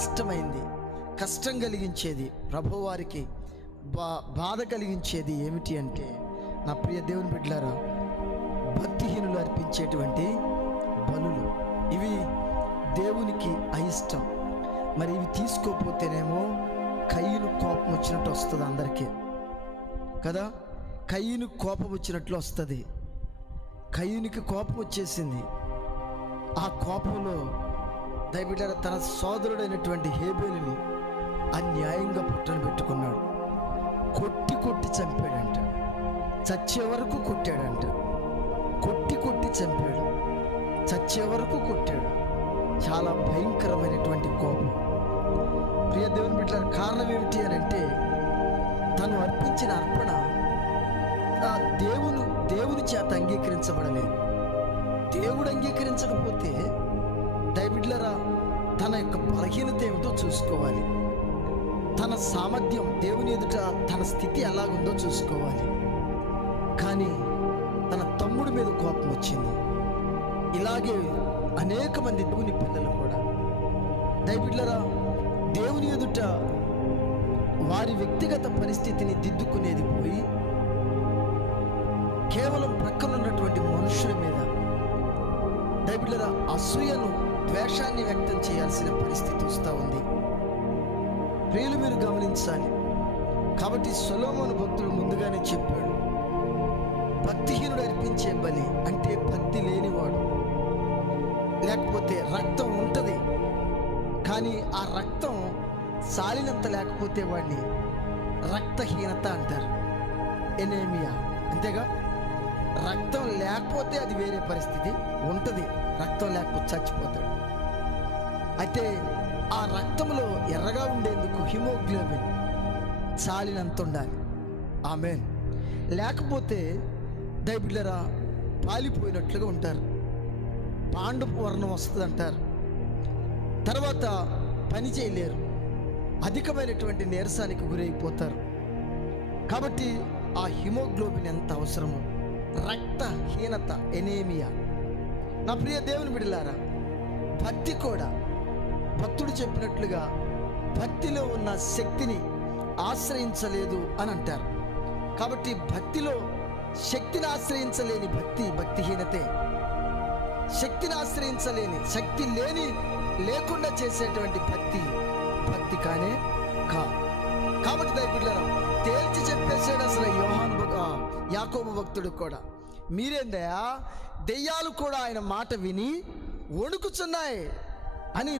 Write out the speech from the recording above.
అయిష్టమైంది, కష్టం కలిగించేది, ప్రభువారికి బాధ కలిగించేది ఏమిటి అంటే, నా ప్రియ దేవుని బిడ్డలారా, భక్తిహీనులు అర్పించేటువంటి బలులు ఇవి దేవునికి అయిష్టం. మరి ఇవి తీసుకోపోతేనేమో కయ్యను కోపం వచ్చినట్టు వస్తుంది అందరికీ కదా. కయ్యను కోపం వచ్చినట్లు వస్తుంది. కయ్యనికి కోపం వచ్చేసింది. ఆ కోపంలో దైవబిడ్డలారా తన సోదరుడైనటువంటి హేబేలుని అన్యాయంగా పుట్టన పెట్టుకున్నాడు. కొట్టి కొట్టి చంపాడంట. చచ్చే వరకు కొట్టాడంట. కొట్టి కొట్టి చంపాడు. చచ్చే వరకు కొట్టాడు. చాలా భయంకరమైనటువంటి కోపం. ప్రియ దేవుని బిడ్డలారా, కారణం ఏమిటి అని అంటే, తను అర్పించిన అర్పణ దేవుని చేత అంగీకరించబడలేదు. దేవుడు అంగీకరించకపోతే దైవబిడ్డలారా తన యొక్క బలహీనత ఏమిటో చూసుకోవాలి. తన సామర్థ్యం దేవుని ఎదుట తన స్థితి ఎలాగుందో చూసుకోవాలి. కానీ తన తమ్ముడి మీద కోపం వచ్చింది. ఇలాగే అనేక మంది దేవుని పిల్లలు కూడా దైవబిడ్డలారా దేవుని ఎదుట వారి వ్యక్తిగత పరిస్థితిని దిద్దుకునేది పోయి కేవలం ప్రక్కన ఉన్నటువంటి మనుషుల మీద దైవబిడ్డలారా అసూయను, ద్వేషాన్ని వ్యక్తం చేయాల్సిన పరిస్థితి వస్తూ ఉంది. ప్రియులు, మీరు గమనించాలి. కాబట్టి సొలొమోను భక్తుడు ముందుగానే చెప్పాడు, భక్తిహీనుడు అర్పించే బలి అంటే భక్తి లేనివాడు. లేకపోతే రక్తం ఉంటుంది, కానీ ఆ రక్తం సాలినంత లేకపోతే వాడిని రక్తహీనత అంటారు, ఎనేమియా. అంతేగా, రక్తం లేకపోతే అది వేరే పరిస్థితి ఉంటుంది. రక్తం లేకపోతే చచ్చిపోతాడు. అయితే ఆ రక్తంలో ఎర్రగా ఉండేందుకు హిమోగ్లోబిన్ చాలినంత ఉండాలి. ఆమేన్. లేకపోతే దైవబిడ్డలారా పాలిపోయినట్లుగా ఉంటారు. పాండపు వర్ణం వస్తుంది అంటారు. తర్వాత పని చేయలేరు. అధికమైనటువంటి నీరసానికి గురైపోతారు. కాబట్టి ఆ హిమోగ్లోబిన్ ఎంత అవసరమో, రక్తహీనత, ఎనేమియా. నా ప్రియ దేవుని బిడ్డలారా, భక్తి కూడా భక్తుడు చెప్పినట్లుగా భక్తిలో ఉన్న శక్తిని ఆశ్రయించలేదు అని అంటారు. కాబట్టి భక్తిలో శక్తిని ఆశ్రయించలేని భక్తి భక్తిహీనతే. శక్తిని ఆశ్రయించలేని, శక్తి లేకుండా చేసేటువంటి భక్తి కానే కా. కాబట్టి దైవబిడ్డలారా తేల్చి చెప్పేసాడు అసలు యాకోబు భక్తుడు కూడా, మీరేందయా, దెయ్యాలు కూడా ఆయన మాట విని వణుకుచున్నాయి అని